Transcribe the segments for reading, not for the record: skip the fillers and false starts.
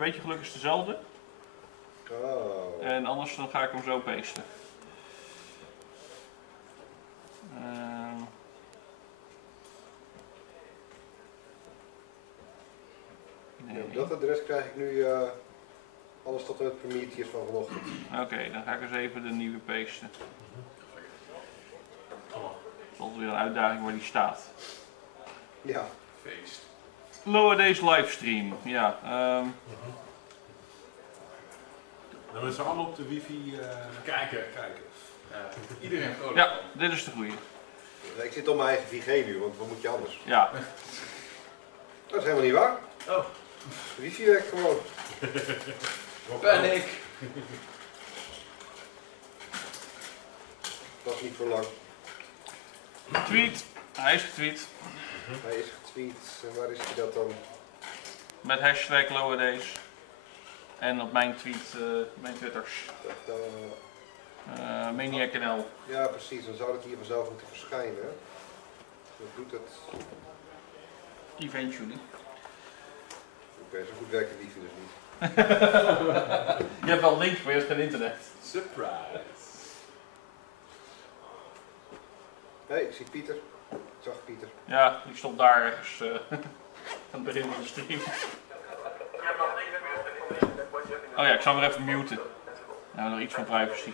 beetje geluk is dezelfde. Oh. En anders dan ga ik hem zo pasten. Nee. Ja, op dat adres krijg ik nu alles tot en met Prometheus van vanochtend. Oké, dan ga ik eens even de nieuwe pasten. Het is altijd weer een uitdaging waar die staat. Ja. Feest. Loadays livestream, ja. Dan is ze allemaal op de wifi. Kijken. Iedereen vrolijk. Ja, dit is de goeie. Ik zit op mijn eigen 4G nu, want wat moet je anders? Ja. Dat is helemaal niet waar. Oh. De wifi werkt gewoon. Panic. Dat is niet voor lang. Tweet. Hij is getweet. Hij is getweet. En waar is hij dat dan? Met hashtag Loadays. En op mijn tweet, mijn twitters. ManiacNL. Ja, precies. Dan zou het hier vanzelf moeten verschijnen. Hè? Zo doet het. Eventually. Oké, zo goed werkt de wifi dus niet. Je hebt wel links, maar je hebt geen internet. Surprise. Hé, ik zie Pieter. Ik zag Pieter. Ja, die stond daar ergens aan het begin van de stream. Oh ja, ik zal hem weer even muten. Dan hebben we nog iets van privacy.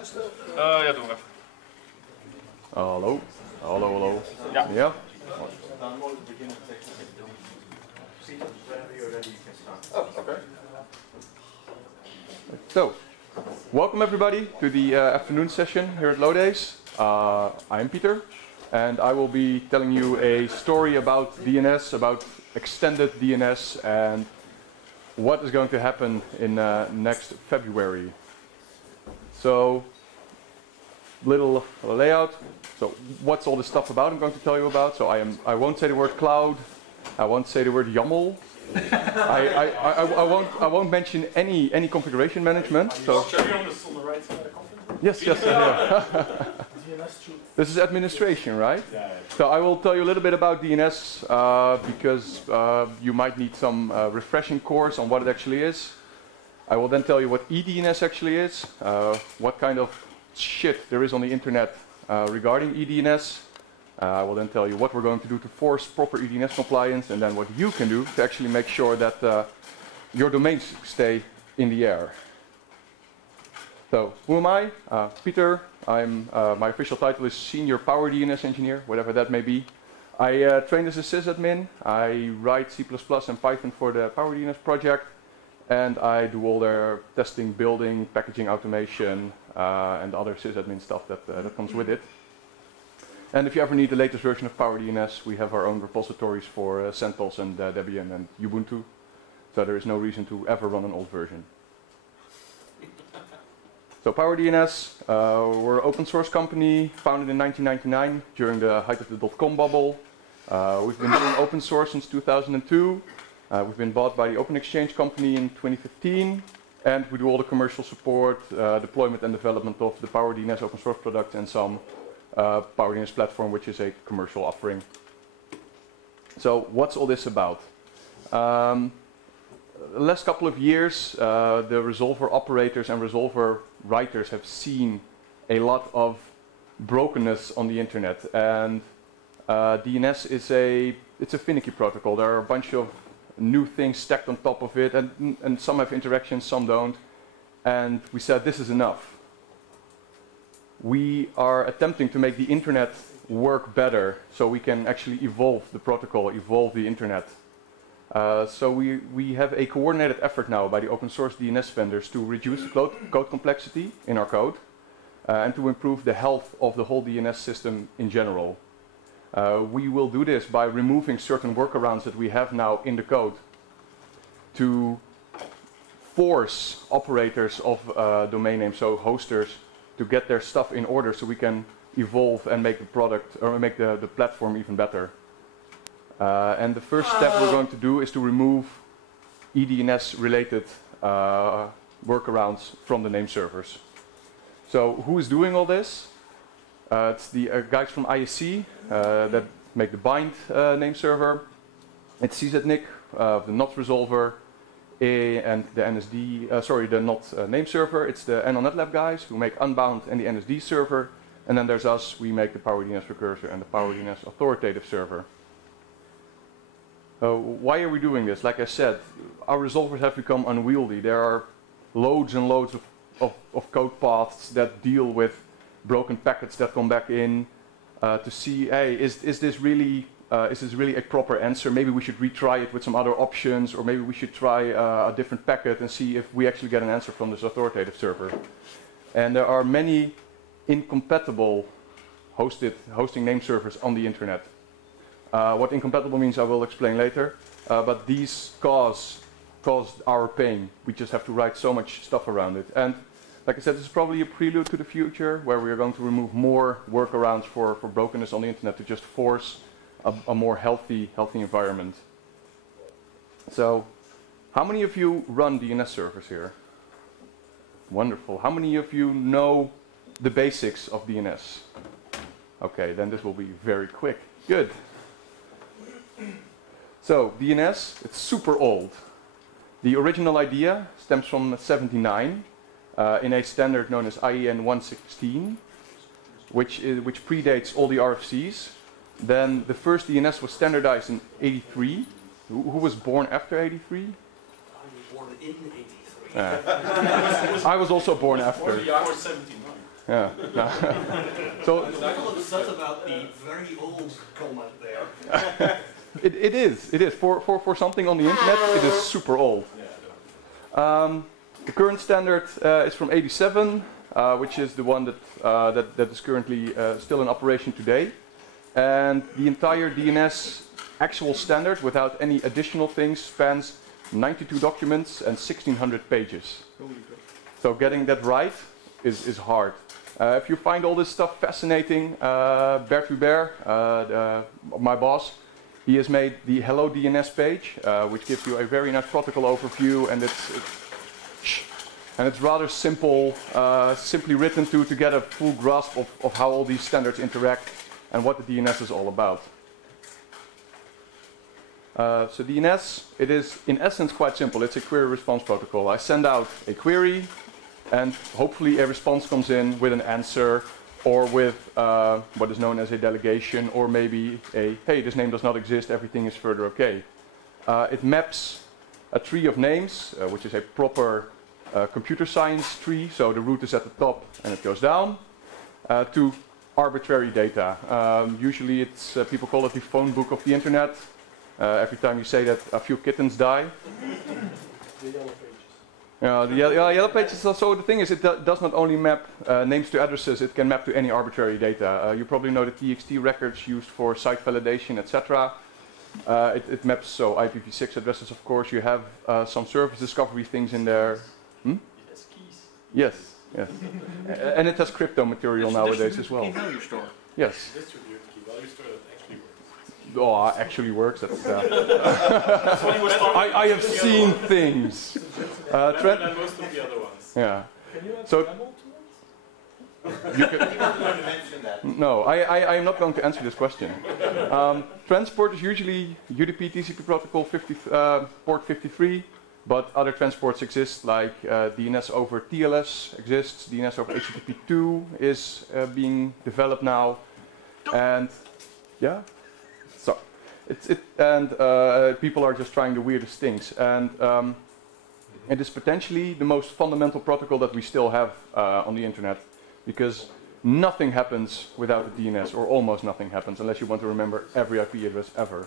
Ja, doen we even. Hallo, hallo, hallo. Ja. Ja. So, welcome everybody to the afternoon session here at Loadays. I'm Peter, and I will be telling you a story about DNS, about extended DNS, and what is going to happen in next February. So, little layout. So, what's all this stuff about? I'm going to tell you about. So, I won't say the word cloud. I won't say the word YAML. I won't mention any configuration management. So, Show you on the right side of the conference? yes, yeah. This is administration, right? Yeah. So I will tell you a little bit about DNS because you might need some refreshing course on what it actually is. I will then tell you what eDNS actually is, what kind of shit there is on the internet regarding eDNS. I will then tell you what we're going to do to force proper eDNS compliance, and then what you can do to actually make sure that your domains stay in the air. So, who am I? Peter. My official title is Senior Power DNS Engineer, whatever that may be. I trained as a sysadmin. I write C++ and Python for the Power DNS project, and I do all their testing, building, packaging, automation, and other sysadmin stuff that comes with it. And if you ever need the latest version of Power DNS, we have our own repositories for CentOS and Debian and Ubuntu, so there is no reason to ever run an old version. So Power DNS, we're an open source company founded in 1999 during the height of the .com bubble. We've been doing open source since 2002. We've been bought by the Open Exchange company in 2015, and we do all the commercial support, deployment and development of the Power DNS open source product and some Power DNS platform, which is a commercial offering. So what's all this about? The last couple of years, the resolver operators and resolver writers have seen a lot of brokenness on the internet, and DNS is it's a finicky protocol. There are a bunch of new things stacked on top of it, and some have interactions, some don't. And we said this is enough. We are attempting to make the internet work better, so we can actually evolve the protocol, evolve the internet. So we have a coordinated effort now by the open source DNS vendors to reduce the code complexity in our code and to improve the health of the whole DNS system in general. We will do this by removing certain workarounds that we have now in the code to force operators of domain names, so hosters, to get their stuff in order so we can evolve and make the product or make the platform even better. And the first step we're going to do is to remove eDNS related workarounds from the name servers. So who is doing all this? It's the guys from ISC that make the bind name server. It's CZNIC, the NOT resolver, and the NSD, the NOT name server. It's the NLNetLab guys who make Unbound and the NSD server. And then there's us, we make the Power DNS recursor and the Power DNS authoritative server. Why are we doing this? Like I said, our resolvers have become unwieldy. There are loads and loads of code paths that deal with broken packets that come back in to see, hey, is this really a proper answer? Maybe we should retry it with some other options, or maybe we should try a different packet and see if we actually get an answer from this authoritative server. And there are many incompatible hosting name servers on the internet. What incompatible means I will explain later, but these caused our pain. We just have to write so much stuff around it. And like I said, this is probably a prelude to the future where we are going to remove more workarounds for brokenness on the internet to just force a more healthy environment. So, how many of you run DNS servers here? Wonderful. How many of you know the basics of DNS? Okay, then this will be very quick. Good. So, DNS, it's super old. The original idea stems from 1979 in a standard known as IEN 116, which predates all the RFCs. Then the first DNS was standardized in 83. Who was born after 83? I was born in 83. I was also born after. I was 79. Yeah. So I'm still upset about the very old comment there. it is. For something on the internet, it is super old. The current standard is from '87, which is the one that is currently still in operation today. And the entire DNS actual standard, without any additional things, spans 92 documents and 1,600 pages. So getting that right is hard. If you find all this stuff fascinating, Bert Hubert, my boss, he has made the Hello DNS page, which gives you a very nice protocol overview, and it's rather simple, simply written to get a full grasp of how all these standards interact and what the DNS is all about. So DNS, it is in essence quite simple. It's a query response protocol. I send out a query, and hopefully a response comes in with an answer, or with what is known as a delegation, or maybe a, hey, this name does not exist, everything is further okay. It maps a tree of names, which is a proper computer science tree, so the root is at the top and it goes down, to arbitrary data. Usually it's, people call it the phone book of the internet. Every time you say that, a few kittens die. The yellow pages. The yellow pages. So the thing is, it does not only map names to addresses, it can map to any arbitrary data. You probably know the TXT records used for site validation, etc. It maps, so IPv6 addresses, of course. You have some service discovery things in there. It has keys. Yes, yes. And it has crypto material nowadays as well. Key value store. Yes. Distributed key value store that actually works. Oh, actually works. That's, I have seen things. Better than most of the other ones. Yeah. Can you add So- camel to it? You could, no, I am not going to answer this question. Transport is usually UDP TCP protocol 50, port 53, but other transports exist, like DNS over TLS exists, DNS over HTTP2 is being developed now, and yeah, so people are just trying the weirdest things, and it is potentially the most fundamental protocol that we still have on the internet. Because nothing happens without a DNS, or almost nothing happens, unless you want to remember every IP address ever.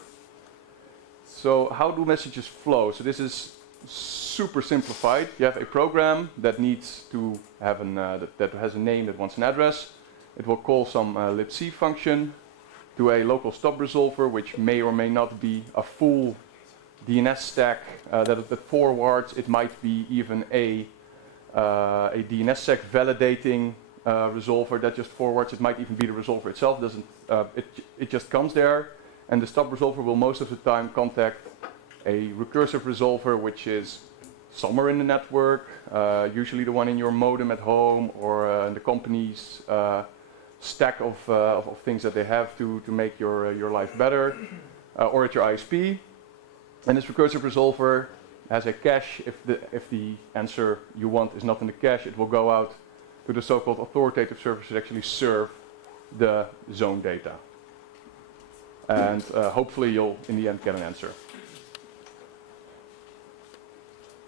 So how do messages flow? So this is super simplified. You have a program that needs to have that has a name that wants an address. It will call some libc function to a local stop resolver, which may or may not be a full DNS stack that forwards. It might be even a DNSSEC validating resolver that just forwards. It might even be the resolver itself. It just comes there, and the stop resolver will most of the time contact a recursive resolver, which is somewhere in the network, usually the one in your modem at home, or in the company's stack of things that they have to make your life better, or at your ISP. And this recursive resolver has a cache. If the answer you want is not in the cache, it will go out to the so-called authoritative servers that actually serve the zone data. And hopefully you'll, in the end, get an answer.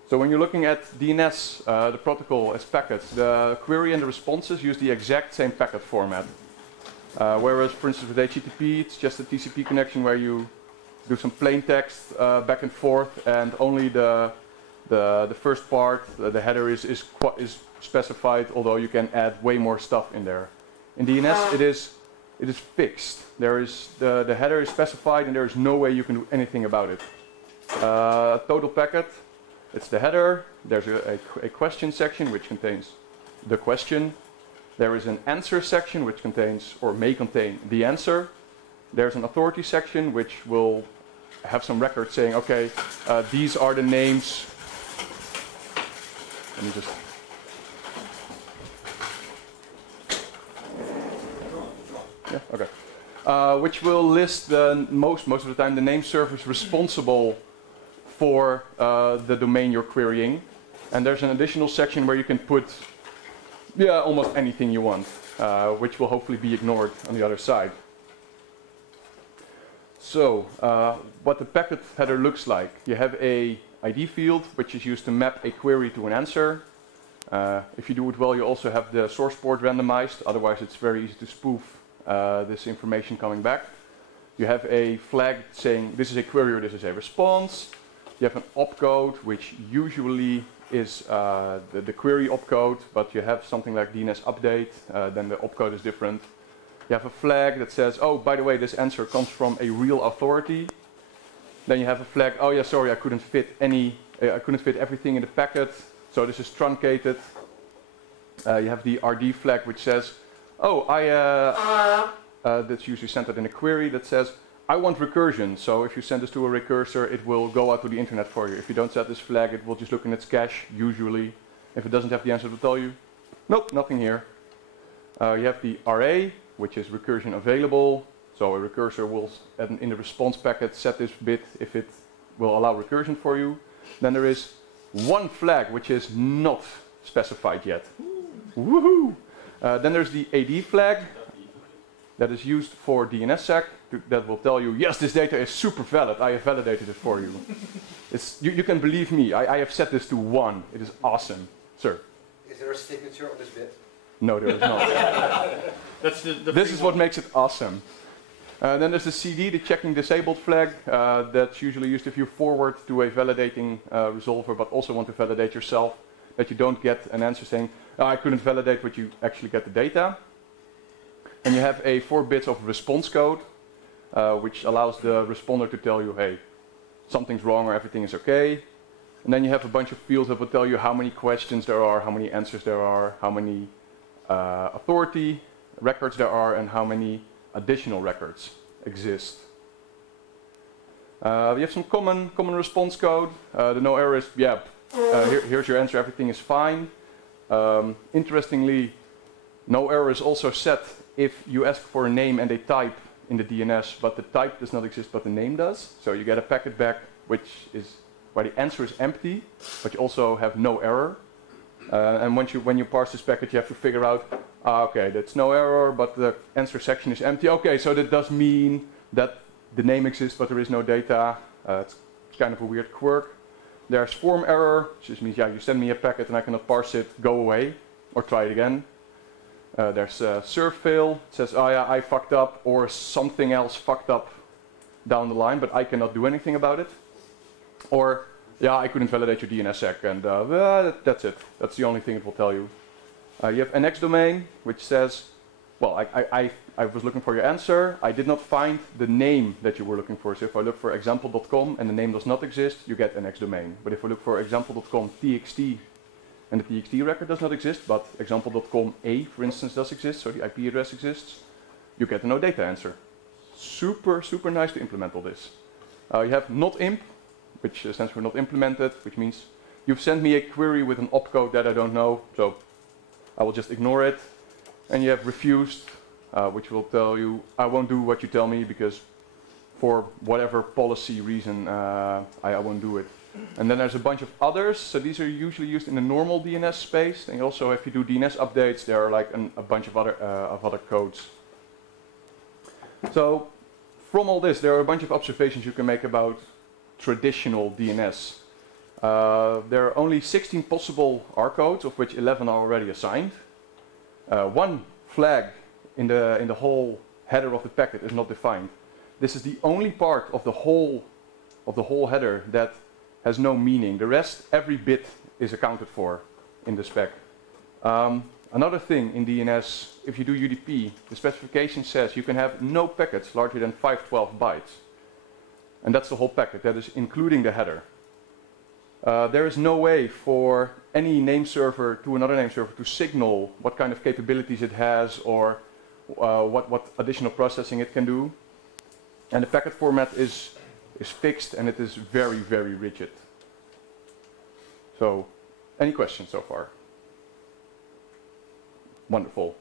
So when you're looking at DNS, the protocol as packets, the query and the responses use the exact same packet format. Whereas, for instance, with HTTP, it's just a TCP connection where you do some plain text back and forth, and only the first part, the header, is specified, although you can add way more stuff in there. In DNS, it is fixed. There is the header is specified, and there is no way you can do anything about it. Total packet, it's the header. There's a question section which contains the question. There is an answer section which contains, or may contain, the answer. There's an authority section which will have some records saying, okay, these are the names. Let me just. Yeah, okay. Which will list most of the time the name servers responsible for the domain you're querying. And there's an additional section where you can put almost anything you want, which will hopefully be ignored on the other side. So, what the packet header looks like. You have a ID field, which is used to map a query to an answer. If you do it well, you also have the source port randomized, otherwise it's very easy to spoof this information coming back. You have a flag saying this is a query or this is a response. You have an opcode, which usually is the query opcode, but you have something like DNS update, then the opcode is different. You have a flag that says, oh, by the way, this answer comes from a real authority. Then you have a flag, oh yeah, sorry, I couldn't fit everything in the packet, so this is truncated. You have the RD flag, which says, oh, that's usually centered in a query that says, I want recursion, so if you send this to a recursor, it will go out to the internet for you. If you don't set this flag, it will just look in its cache, usually. If it doesn't have the answer, it will tell you, nope, nothing here. You have the RA, which is recursion available. So a recursor will, in the response packet, set this bit if it will allow recursion for you. Then there is one flag, which is not specified yet. Woohoo! Then there's the AD flag that is used for DNSSEC. That will tell you, yes, this data is super valid. I have validated it for you. You can believe me. I have set this to 1. It is awesome. Sir? Is there a signature on this bit? No, there is not. This is what makes it awesome. Then there's the CD, the checking disabled flag. That's usually used if you forward to a validating resolver, but also want to validate yourself, that you don't get an answer saying, oh, I couldn't validate, but you actually get the data. And you have a 4 bits of response code, which allows the responder to tell you, hey, something's wrong or everything is okay. And then you have a bunch of fields that will tell you how many questions there are, how many answers there are, how many authority records there are, and how many additional records exist. We have some common response code. The no error is, yeah, here's your answer, everything is fine. Interestingly, no error is also set if you ask for a name and a type in the DNS, but the type does not exist, but the name does. So you get a packet back which is where the answer is empty, but you also have no error. And when you parse this packet, you have to figure out, okay, that's no error, but the answer section is empty. Okay, so that does mean that the name exists, but there is no data. It's kind of a weird quirk. There's form error, which just means, yeah, you send me a packet and I cannot parse it, go away, or try it again. There's serve fail, it says, oh yeah, I fucked up, or something else fucked up down the line, but I cannot do anything about it. Or, yeah, I couldn't validate your DNSSEC, and that's it. That's the only thing it will tell you. You have NX domain, which says, well, I was looking for your answer. I did not find the name that you were looking for. So if I look for example.com and the name does not exist, you get NX domain. But if I look for example.com txt and the txt record does not exist, but example.com A, for instance, does exist, so the IP address exists, you get a no data answer. Super, super nice to implement all this. You have not imp, which stands for not implemented, which means you've sent me a query with an opcode that I don't know, so I will just ignore it. And you have refused, which will tell you, I won't do what you tell me because for whatever policy reason, I won't do it. And then there's a bunch of others, so these are usually used in the normal DNS space. And also if you do DNS updates, there are like a bunch of other codes. So from all this, there are a bunch of observations you can make about traditional DNS. There are only 16 possible R codes, of which 11 are already assigned. One flag in the whole header of the packet is not defined. This is the only part of the whole header that has no meaning. The rest, every bit is accounted for in the spec. Another thing in DNS, if you do UDP, the specification says you can have no packets larger than 512 bytes. And that's the whole packet, that is including the header. There is no way for any name server to another name server to signal what kind of capabilities it has or what additional processing it can do. And the packet format is fixed and it is very, very rigid. So, any questions so far? Wonderful.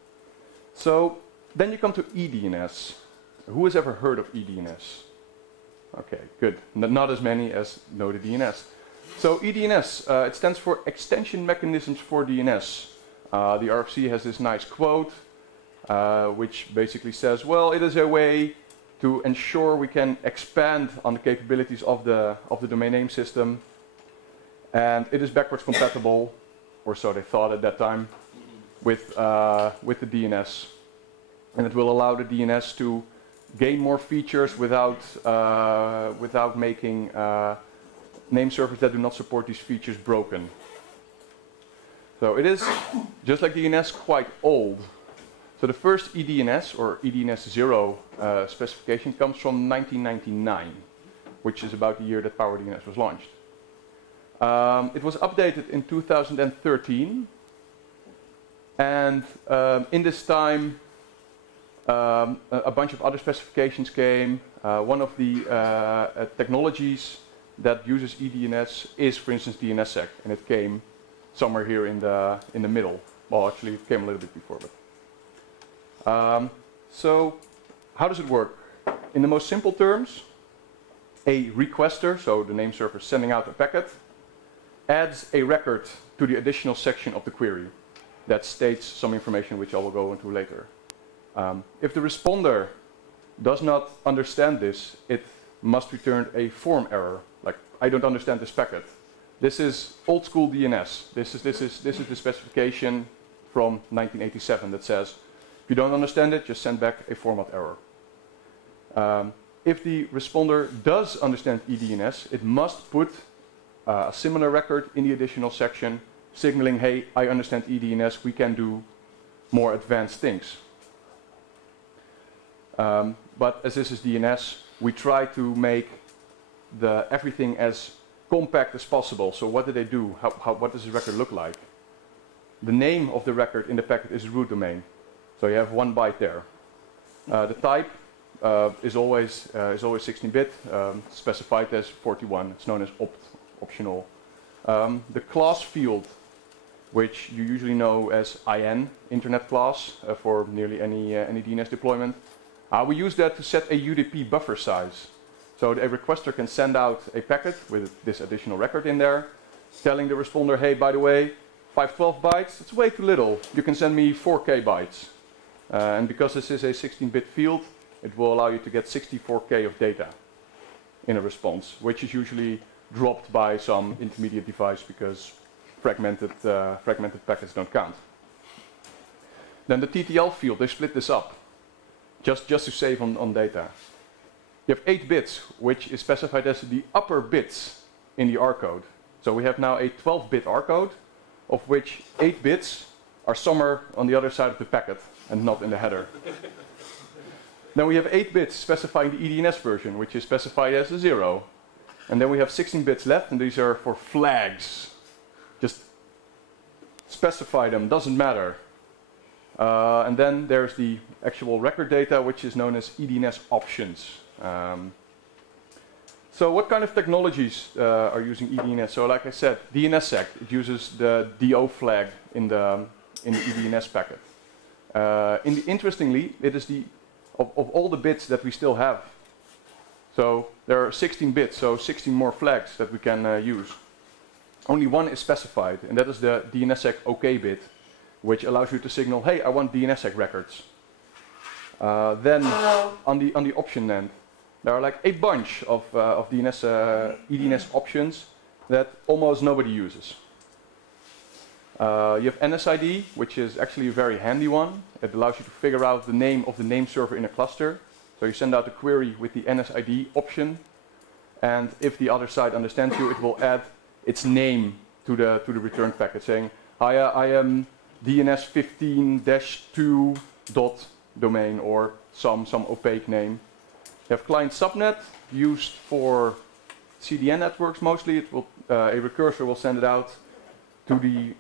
So, then you come to eDNS. Who has ever heard of eDNS? Okay, good. Not as many as know the DNS. So eDNS, it stands for Extension Mechanisms for DNS. The RFC has this nice quote, which basically says, well, it is a way to ensure we can expand on the capabilities of the domain name system, and it is backwards compatible. or so they thought at that time, with the DNS. And it will allow the DNS to gain more features without making name servers that do not support these features broken. So it is, just like DNS, quite old. So the first eDNS, or eDNS 0 specification comes from 1999, which is about the year that PowerDNS was launched. It was updated in 2013, and in this time a bunch of other specifications came. One of the technologies that uses eDNS is, for instance, DNSSEC, and it came somewhere here in the middle. Well, actually, it came a little bit before, but. So, how does it work? In the most simple terms, a requester, so the name server sending out a packet, adds a record to the additional section of the query that states some information which I will go into later. If the responder does not understand this, it must return a form error, like I don't understand this packet. This is old school DNS. This is the specification from 1987 that says, if you don't understand it, just send back a format error. If the responder does understand eDNS, it must put a similar record in the additional section, signaling, hey, I understand eDNS, we can do more advanced things. But as this is DNS, we try to make everything as compact as possible. So what do they do? What does the record look like? The name of the record in the packet is the root domain. So you have 1 byte there. The type is always 16-bit, specified as 41. It's known as optional. The class field, which you usually know as IN, Internet Class, for nearly any DNS deployment. We use that to set a UDP buffer size. So a requester can send out a packet with this additional record in there, telling the responder, hey, by the way, 512 bytes, it's way too little. You can send me 4K bytes. And because this is a 16-bit field, it will allow you to get 64K of data in a response, which is usually dropped by some intermediate device because fragmented packets don't count. Then the TTL field, they split this up just to save on data. You have 8 bits, which is specified as the upper bits in the R code. So we have now a 12-bit R code, of which 8 bits are somewhere on the other side of the packet and not in the header. Then we have 8 bits specifying the eDNS version, which is specified as a 0. And then we have 16 bits left, and these are for flags. Just specify them, doesn't matter. And then there's the actual record data, which is known as eDNS options. So what kind of technologies are using eDNS? So like I said, DNSSEC, it uses the DO flag in the eDNS packet. Interestingly, it is of all the bits that we still have. So there are 16 bits, so 16 more flags that we can use. Only one is specified, and that is the DNSSEC OK bit, which allows you to signal, hey, I want DNSSEC records. Then on the option end, there are like a bunch of eDNS options that almost nobody uses. You have NSID, which is actually a very handy one. It allows you to figure out the name of the name server in a cluster. So you send out a query with the NSID option, and if the other side understands you, it will add its name to the return packet, saying, hi, I am DNS15-2 domain, or some opaque name. You have client subnet, used for CDN networks mostly. It will, a recursor will send it out to the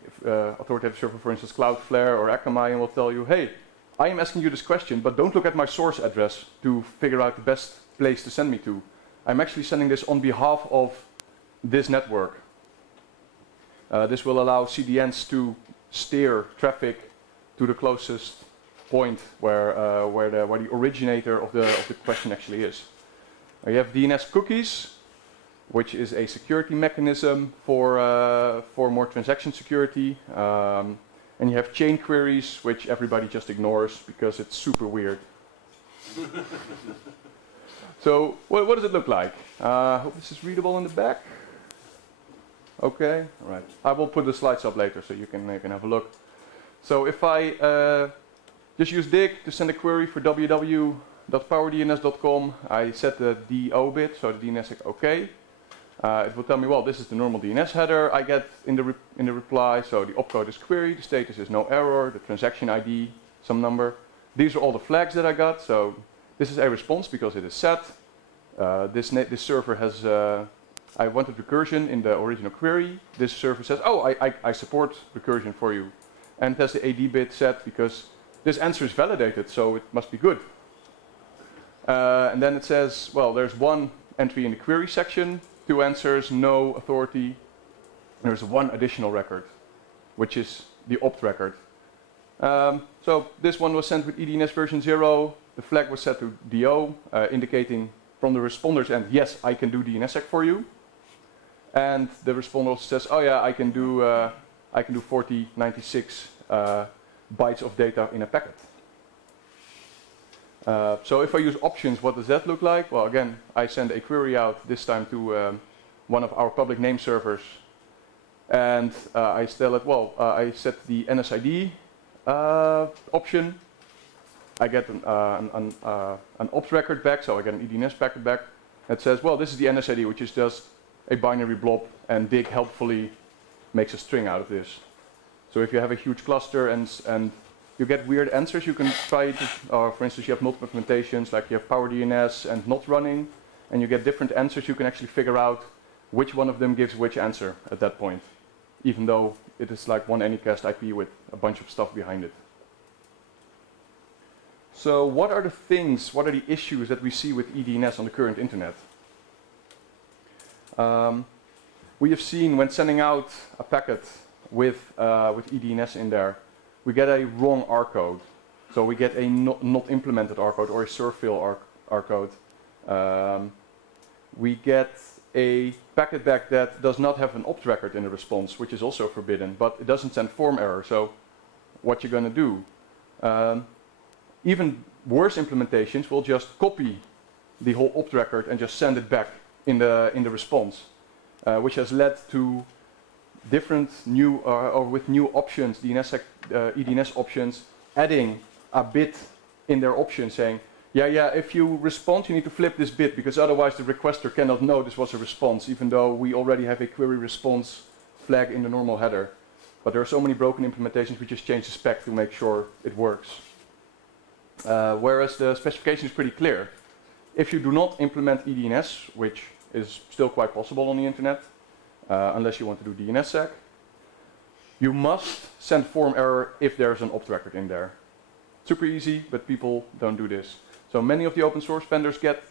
authoritative server, for instance, Cloudflare or Akamai, and will tell you, hey, I am asking you this question, but don't look at my source address to figure out the best place to send me to. I'm actually sending this on behalf of this network. This will allow CDNs to steer traffic to the closest point where the originator of the question actually is. You have DNS cookies, which is a security mechanism for more transaction security. And you have chain queries, which everybody just ignores because it's super weird. So what does it look like? I hope this is readable in the back. Okay, all right. I will put the slides up later so you can have a look. So if I just use dig to send a query for www.powerdns.com, I set the DO bit, so the DNSSEC OK. It will tell me, well, this is the normal DNS header I get in the reply. So the opcode is query, the status is no error, the transaction ID, some number. These are all the flags that I got. So this is a response because it is set. This server has, I wanted recursion in the original query. This server says, oh, I support recursion for you. And it has the AD bit set because this answer is validated, so it must be good. And then it says, well, there's one entry in the query section, 2 answers, no authority. And there's one additional record, which is the opt record. So this one was sent with EDNS version 0. The flag was set to DO, indicating from the responder's end, yes, I can do DNSSEC for you. And the responder says, oh yeah, I can do 4096 bytes of data in a packet. So if I use options, what does that look like? Well, again, I send a query out, this time to one of our public name servers. And I tell it, well, I set the NSID option. I get an opt record back, so I get an EDNS packet back. That says, well, this is the NSID, which is just a binary blob, and dig helpfully makes a string out of this. So if you have a huge cluster and you get weird answers, you can try to, for instance, you have multiple implementations, like you have PowerDNS and not running, and you get different answers, you can actually figure out which one of them gives which answer at that point, even though it is like one Anycast IP with a bunch of stuff behind it. So what are the issues that we see with EDNS on the current internet? We have seen when sending out a packet with EDNS in there, we get a wrong R code. So we get a not implemented R code or a surfill R code. We get a packet back that does not have an opt record in the response, which is also forbidden, but it doesn't send form error. So what you're going to do? Even worse implementations will just copy the whole opt record and just send it back in the response, which has led to different new or with new options, EDNS options, adding a bit in their option saying, yeah, if you respond, you need to flip this bit because otherwise the requester cannot know this was a response, even though we already have a query response flag in the normal header. But there are so many broken implementations, we just change the spec to make sure it works. Whereas the specification is pretty clear. If you do not implement EDNS, which is still quite possible on the internet, unless you want to do DNSSEC, you must send form error if there's an opt record in there. Super easy, but people don't do this. So many of the open source vendors get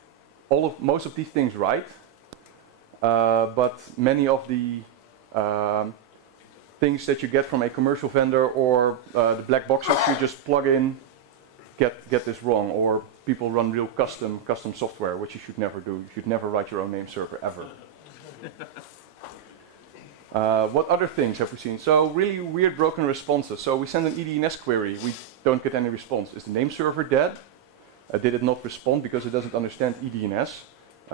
most of these things right, but many of the things that you get from a commercial vendor or the black boxes you just plug in get this wrong, or people run real custom software, which you should never do. You should never write your own name server ever. What other things have we seen? So really weird broken responses. So we send an EDNS query, we don't get any response. Is the name server dead? Did it not respond because it doesn't understand EDNS?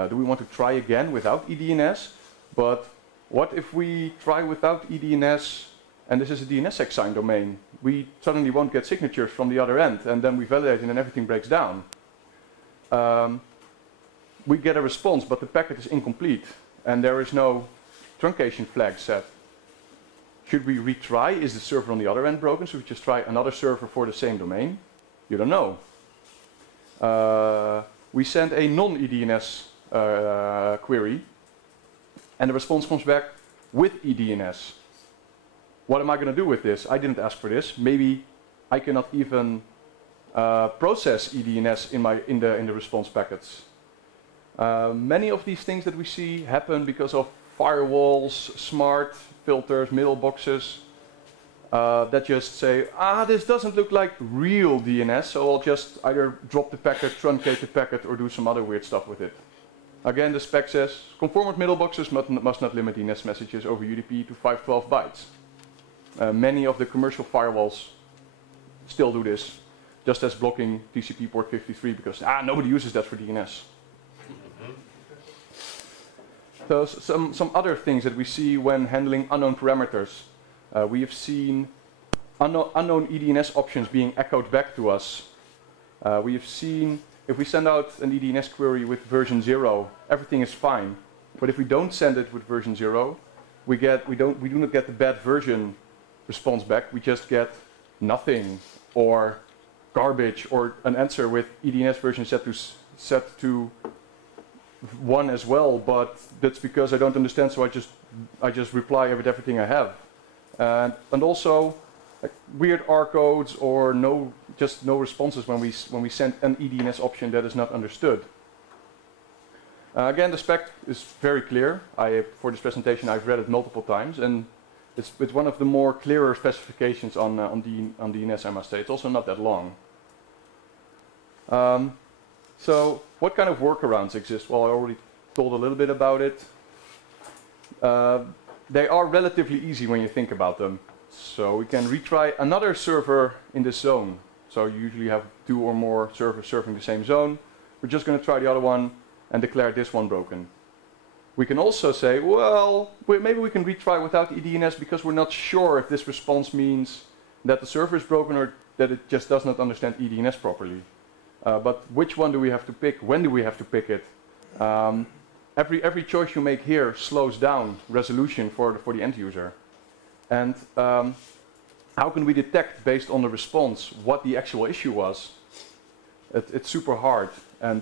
Do we want to try again without EDNS? But what if we try without EDNS and this is a DNSSEC signed domain? We suddenly won't get signatures from the other end, and then we validate it and everything breaks down. We get a response, but the packet is incomplete, and there is no truncation flag set. Should we retry? Is the server on the other end broken? So we just try another server for the same domain? You don't know. We send a non-EDNS query, and the response comes back with EDNS. What am I going to do with this? I didn't ask for this. Maybe I cannot even process EDNS in the response packets. Many of these things that we see happen because of firewalls, smart filters, mailboxes that just say, this doesn't look like real DNS, so I'll just either drop the packet, truncate the packet, or do some other weird stuff with it. Again, the spec says, conform with mailboxes must not limit DNS messages over UDP to 512 bytes. Many of the commercial firewalls still do this, just as blocking TCP port 53 because nobody uses that for DNS. So some other things that we see when handling unknown parameters. We have seen unknown EDNS options being echoed back to us. We have seen if we send out an EDNS query with version 0, everything is fine. But if we don't send it with version 0, we do not get the bad version response back. We just get nothing or garbage or an answer with EDNS version set to 1 as well. But that's because I don't understand, so I just reply with everything I have. And also like weird R codes or just no responses when we send an EDNS option that is not understood. Again, the spec is very clear. For this presentation, I've read it multiple times, and it's one of the more clearer specifications on DNS, I must say. It's also not that long. So, what kind of workarounds exist? Well, I already told a little bit about it. They are relatively easy when you think about them. So we can retry another server in this zone. So you usually have 2 or more servers serving the same zone. We're just going to try the other one and declare this one broken. We can also say, well, maybe we can retry without EDNS because we're not sure if this response means that the server is broken or that it just does not understand EDNS properly. But which one do we have to pick? When do we have to pick it? Every choice you make here slows down resolution for the end user. And how can we detect, based on the response, what the actual issue was? It's super hard, and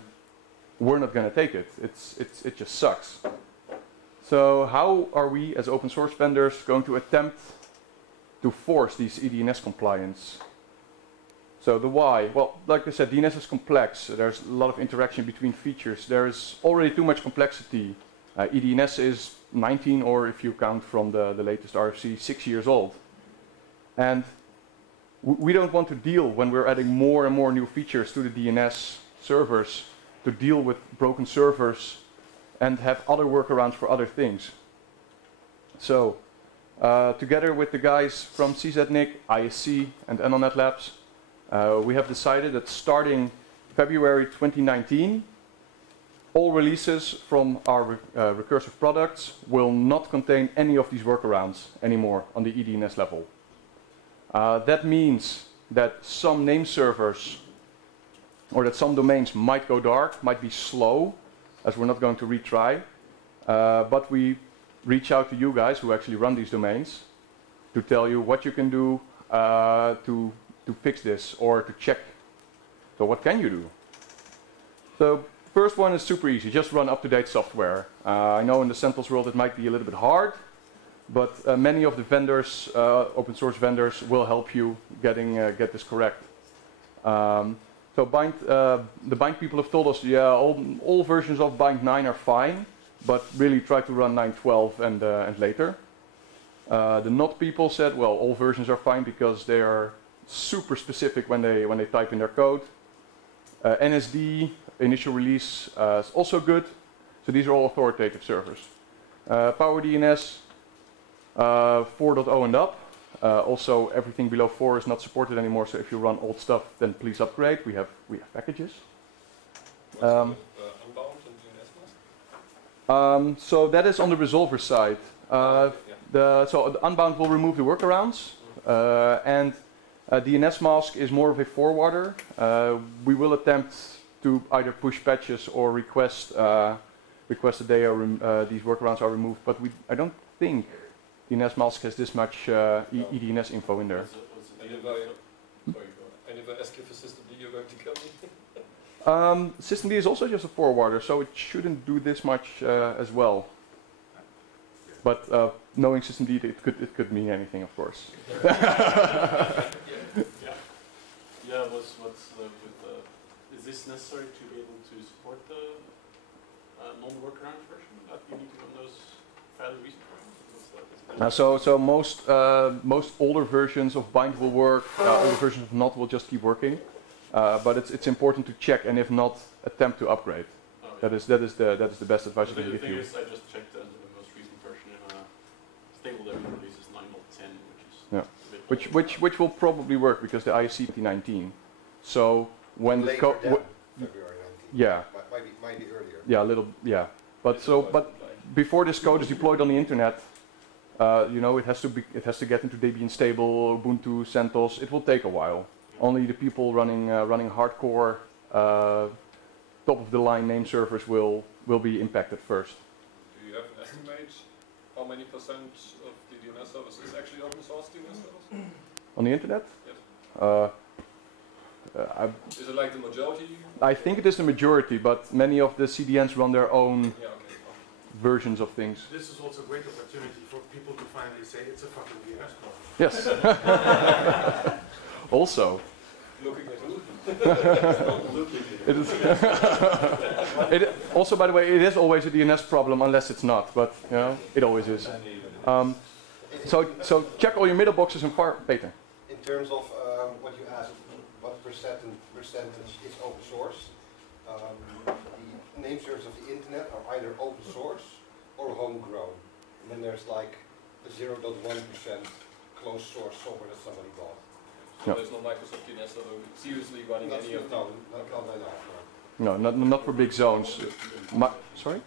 we're not going to take it. It just sucks. So how are we, as open source vendors, going to attempt to force these EDNS compliance? So the why? Well, like I said, DNS is complex. There's a lot of interaction between features. There is already too much complexity. EDNS is 19, or if you count from the latest RFC, 6 years old. And we don't want to deal, when we're adding more and more new features to the DNS servers, to deal with broken servers and have other workarounds for other things. So, together with the guys from CZNIC, ISC, and NLNet Labs, we have decided that starting February 2019, all releases from our recursive products will not contain any of these workarounds anymore on the EDNS level. That means that some name servers or that some domains might go dark, might be slow, as we're not going to retry. But we reach out to you guys who actually run these domains to tell you what you can do to fix this or to check. So what can you do? So first one is super easy. Just run up-to-date software. I know in the CentOS world it might be a little bit hard, but many of the vendors, open source vendors, will help you get this correct. So the Bind people have told us, yeah, all versions of Bind 9 are fine, but really try to run 9.12 and later. The Not people said, well, all versions are fine because they are super specific when they type in their code. NSD, initial release, is also good. So these are all authoritative servers. PowerDNS, 4.0 and up. Also, everything below 4 is not supported anymore. So if you run old stuff, then please upgrade. We have packages. Unbound and DNS mask? So that is on the resolver side. So the Unbound will remove the workarounds, and DNS mask is more of a forwarder. We will attempt to either push patches or request that these workarounds are removed, but I don't think DNS mask has this much EDNS info in there. And if I ask you for systemd, you're going to kill me? Systemd is also just a forwarder, so it shouldn't do this much as well. But knowing systemd, it could mean anything, of course. Yeah, is this necessary to be able to support the non-workaround version? That you need to run those fairly recent versions? So most older versions of Bind will work. Older versions of Not will just keep working. But it's important to check, and if not, attempt to upgrade. Okay. That is the best advice I can give you. The thing is, I just checked the most recent version in stable that releases 9.10, which is a bit Which will probably work because the ISC 2019. So when the February 19. yeah, Might be earlier. yeah, a little, yeah. But before this code is deployed on the internet, you know, it has to get into Debian stable, Ubuntu, CentOS. It will take a while. Only the people running hardcore, top of the line name servers will be impacted first. Do you have an estimate how many percent of the DNS service is actually open source DNS service? On the internet? Yes. Is it like the majority? I think it is the majority, but many of the CDNs run their own versions of things. This is also a great opportunity for people to finally say it's a fucking DNS problem. Yes. Also. Looking at who? It is also, by the way, it is always a DNS problem unless it's not, but you know, it always is. So check all your middle boxes and Peter. In terms of what you asked, what percentage is open source? The name servers of the internet are either open source or homegrown. And then there's like a 0.1% closed source software that somebody bought. So there's no Microsoft DNS that are seriously running any of them? No, not for big zones. Sorry? I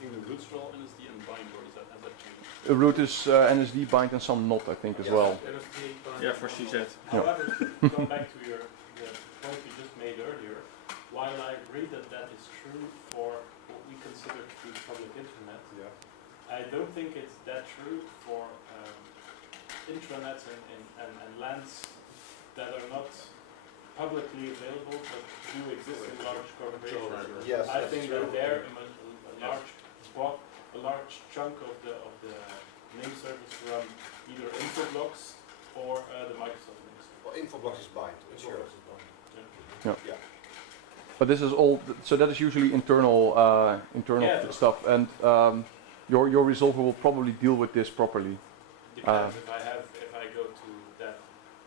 think the root's all NSD and bind, or is that changed? Root is NSD bind and some not, I think, as well. Yeah, for CZ. However, to come back to the point you just made earlier, while I agree that that is true for what we consider to be public internet, I don't think it's that true for intranets and LANs that are not publicly available but do exist in large corporations. Yes, I think that there a large chunk of the name service run either Infoblox or the Microsoft names. Well, Infoblox is bind, sure. Yeah. But this is all, so that is usually internal stuff, and your resolver will probably deal with this properly. Depends if I go to that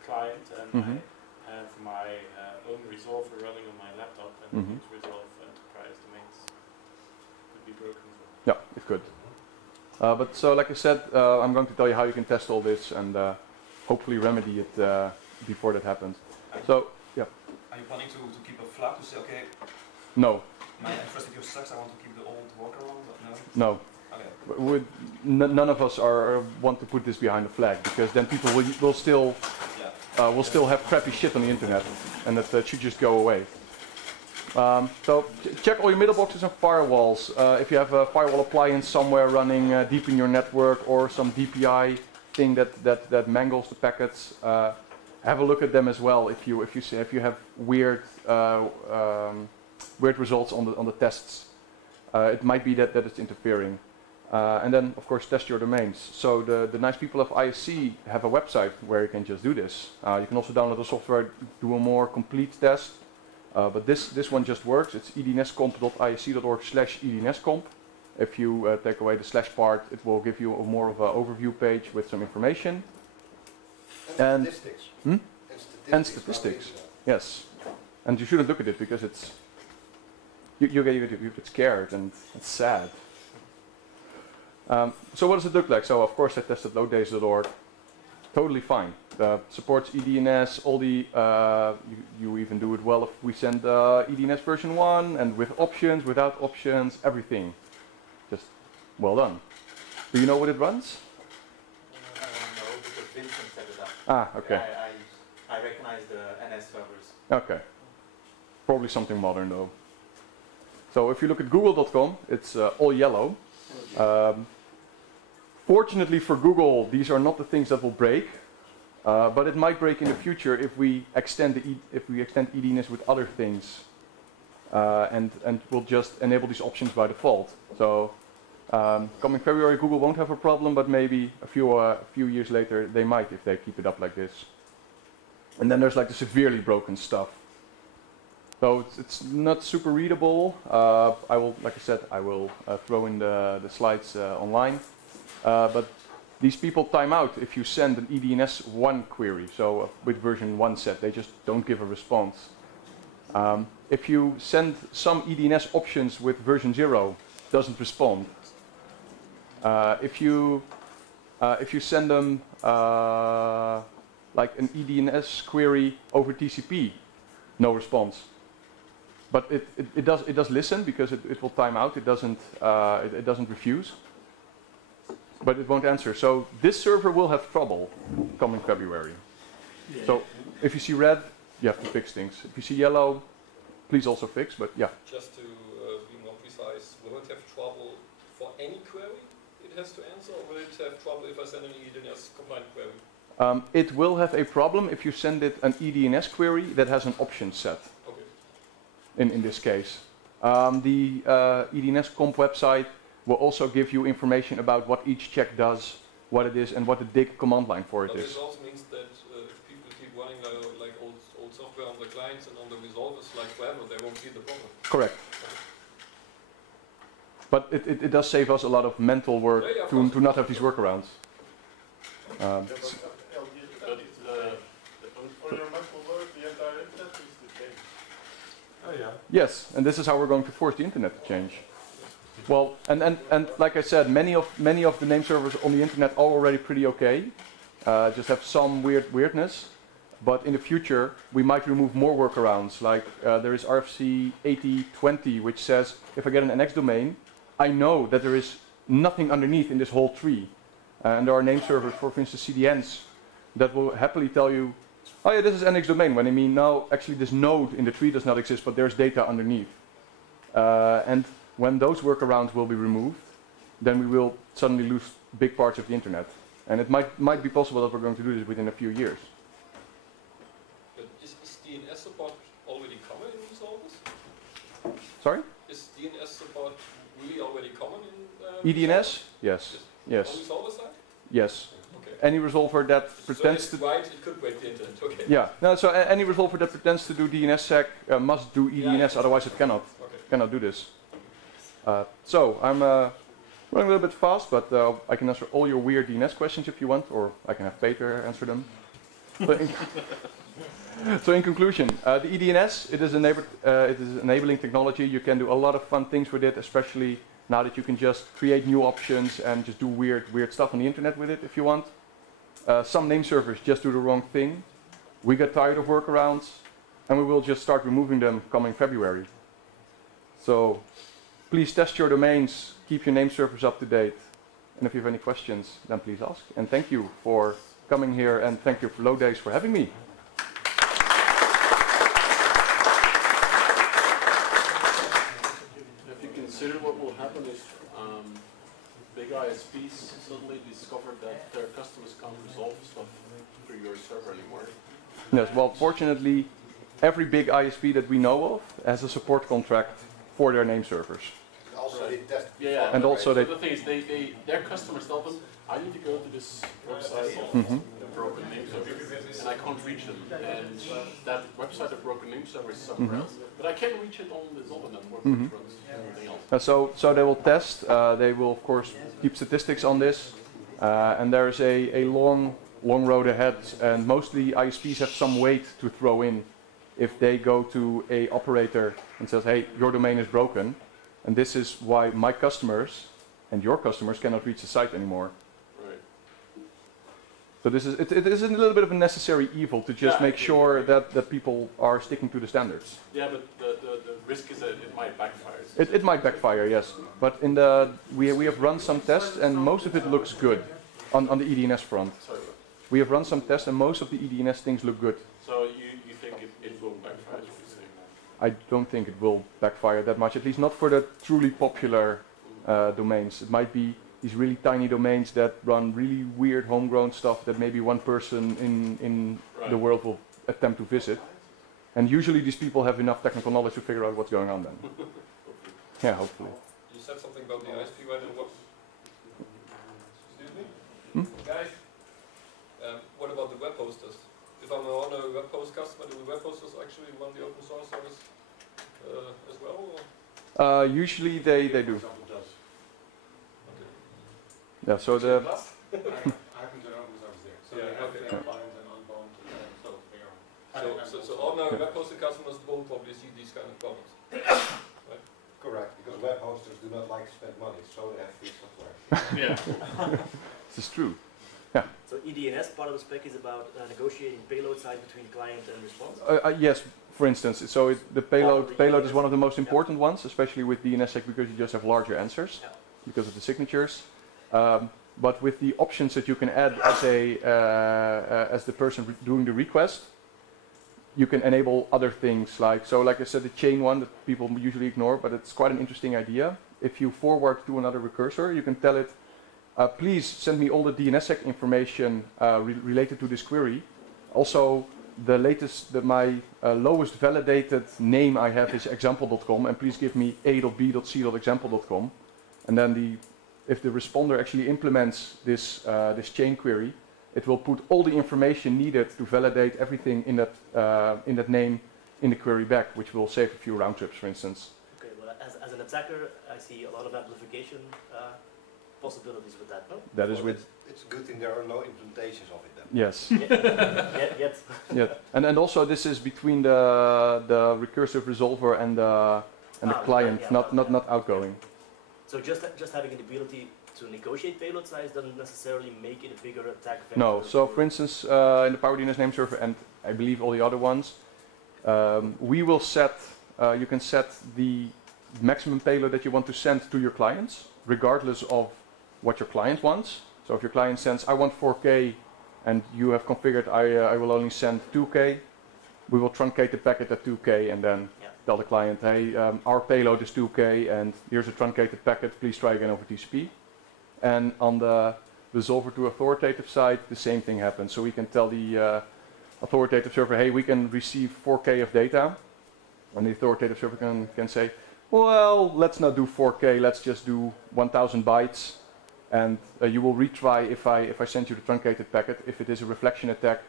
client and I have my own resolver running on my laptop and its resolve enterprise domains could be broken. Yeah, it could. But so, like I said, I'm going to tell you how you can test all this and hopefully remedy it before that happens. So, yeah. Are you planning to keep a flag to say, okay, no. my infrastructure sucks, I want to keep the old workaround? No. Okay. None of us want to put this behind a flag, because then people will still have crappy shit on the internet, and that should just go away. So check all your middle boxes and firewalls. If you have a firewall appliance somewhere running deep in your network, or some DPI thing that mangles the packets, have a look at them as well. If you have weird results on the tests, it might be that it's interfering. And then, of course, test your domains. So the nice people of ISC have a website where you can just do this. You can also download the software, do a more complete test. But this one just works. It's ednescomp.isc.org/ednescomp. If you take away the slash part, it will give you more of an overview page with some information. And statistics. And statistics. Yes. And you shouldn't look at it because it's you get scared and it's sad. So what does it look like? So of course I tested Loadays.org. Totally fine. Supports eDNS. All the you even do it well if we send eDNS version 1 and with options, without options, everything. Just well done. Do you know what it runs? No, because Vincent set it up. Ah, okay. I recognize the NS servers. Okay. Probably something modern though. So if you look at google.com, it's all yellow. Fortunately for Google, these are not the things that will break, but it might break in the future if we extend eDNS with other things, and we'll just enable these options by default. So coming February, Google won't have a problem, but maybe a few years later they might if they keep it up like this. And then there's like the severely broken stuff. So it's not super readable. I will, like I said, I will throw in the slides online. But these people time out if you send an eDNS 1 query, so with version 1 set, they just don't give a response. If you send some eDNS options with version 0, doesn't respond. If you send them like an eDNS query over TCP, no response. But it does listen because it will time out. It doesn't refuse. but it won't answer. So this server will have trouble coming February. So if you see red, you have to fix things. If you see yellow, please also fix, but yeah. Just to be more precise, will it have trouble for any query it has to answer, or will it have trouble if I send an EDNS combined query? It will have a problem if you send it an EDNS query that has an option set. Okay. In this case. The EDNS comp website will also give you information about what each check does, what it is, and what the dig command line for it But is. this also means that if people keep running like old software on the clients and on the resolvers like forever, they won't see the problem. Correct. But it does save us a lot of mental work to not have these workarounds. On your mental work, the entire internet needs to change. Oh yeah. Yes, and this is how we're going to force the internet to change. Well, and like I said, many of the name servers on the internet are already pretty okay. Just have some weirdness. But in the future, we might remove more workarounds. Like there is RFC 8020, which says if I get an NX domain, I know that there is nothing underneath in this whole tree. And there are name servers, for instance, CDNs, that will happily tell you, oh yeah, this is NX domain, when I mean, no, actually this node in the tree does not exist, but there's data underneath. And when those workarounds will be removed, then we will suddenly lose big parts of the internet. And it might be possible that we're going to do this within a few years. But is DNS support already common in resolvers? Sorry? Is DNS support really already common in EDNS? Yes. On Yes. resolver side? Yes. Okay. Any resolver that pretends so to... right, it could break the internet, okay. Yeah. No, so any resolver that pretends to do DNSSEC must do EDNS, otherwise it cannot do this. So I'm running a little bit fast, but I can answer all your weird DNS questions if you want, or I can have Peter answer them. So in conclusion, the EDNS, it is enabling technology. You can do a lot of fun things with it, especially now that you can just create new options and just do weird stuff on the internet with it if you want. Some name servers just do the wrong thing. We got tired of workarounds, and we will just start removing them coming February. So please test your domains, keep your name servers up to date, and if you have any questions, then please ask. And thank you for coming here, and thank you for Loadays for having me. If you consider what will happen if big ISPs suddenly discover that their customers can't resolve stuff through your server anymore. Yes, well, fortunately, every big ISP that we know of has a support contract for their name servers. Also, they test. Yeah, And also so they- the thing is, their customers tell them, I need to go to this website of the broken name server, and I can't reach them. And that website of broken name server is somewhere else, but I can reach it on this other network which runs everything else. So they will test. They will, of course, keep statistics on this, and there is a long road ahead. And mostly ISPs have some weight to throw in if they go to a operator and says, "Hey, your domain is broken, and this is why my customers and your customers cannot reach the site anymore." Right. So this is it is a little bit of a necessary evil to just make sure that people are sticking to the standards. Yeah, but the risk is that it might backfire. It might backfire, yes. But in the we have run some tests, and most of it looks good on the EDNS front. Sorry. We have run some tests, and most of the EDNS things look good. So you think it will backfire? Is what you're saying? I don't think it will backfire that much, at least not for the truly popular domains. It might be these really tiny domains that run really weird homegrown stuff that maybe one person in the world will attempt to visit. And usually these people have enough technical knowledge to figure out what's going on then. Yeah, hopefully. You said something about the ISP right in what? Excuse me? Guys, what about the web hosters? If I'm on a web host customer, do the web hosters actually run the open source service as well? Or? Usually they do. Okay. Yeah, so the... I happen to know because I was there. So they have their clients and unbound so they are. So ordinary web hosting customers won't probably see these kind of problems. Correct, because web hosters do not like to spend money, so they have free software. Yeah. This is true. So EDNS, part of the spec is about negotiating payload side between client and response? Yes, for instance. So the payload is one of the most important ones, especially with DNSSEC because you just have larger answers because of the signatures. but with the options that you can add as the person doing the request, you can enable other things like I said, the chain one that people usually ignore, but it's quite an interesting idea. If you forward to another recursor, you can tell it, please send me all the DNSSEC information related to this query. Also, my lowest validated name I have is example.com, and please give me a.b.c.example.com. And then if the responder actually implements this chain query, it will put all the information needed to validate everything in that name in the query back, which will save a few round trips, for instance. Okay, well, as an attacker, I see a lot of amplification possibilities with that, no? That is with. It's a good thing there are no implementations of it then. Yes. Yet. Yeah. And also this is between the recursive resolver and the client, not outgoing. So just having the ability to negotiate payload size doesn't necessarily make it a bigger attack vector. No. So for instance, in the PowerDNS name server and I believe all the other ones, we will set. You can set the maximum payload that you want to send to your clients, regardless of what your client wants. So if your client sends, I want 4K, and you have configured, I will only send 2K, we will truncate the packet at 2K and then tell the client, hey, our payload is 2K and here's a truncated packet, please try again over TCP. And on the resolver to authoritative side, the same thing happens. So we can tell the authoritative server, hey, we can receive 4K of data. And the authoritative server can say, well, let's not do 4K, let's just do 1000 bytes. And you will retry if I send you the truncated packet. If it is a reflection attack,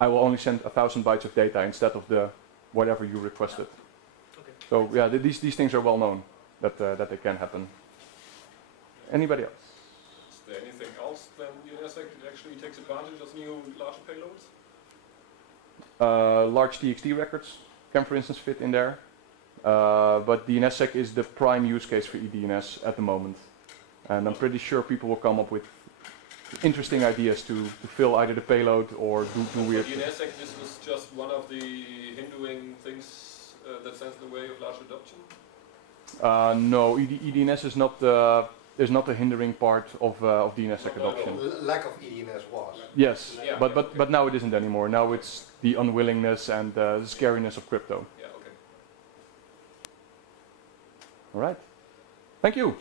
I will only send 1000 bytes of data instead of the whatever you requested. Okay. So yeah, these things are well known that they can happen. Anybody else? Is there anything else than DNSSEC that actually takes advantage of new larger payloads? Large TXT records can, for instance, fit in there. But DNSSEC is the prime use case for eDNS at the moment. And I'm pretty sure people will come up with interesting ideas to fill either the payload or do weird. For DNSSEC, this was just one of the hindering things that stands in the way of large adoption? No, eDNS is not the hindering part of DNSSEC adoption. Lack of eDNS was. Yes, Yeah, but now it isn't anymore. Now it's the unwillingness and the scariness of crypto. Yeah, okay. All right. Thank you.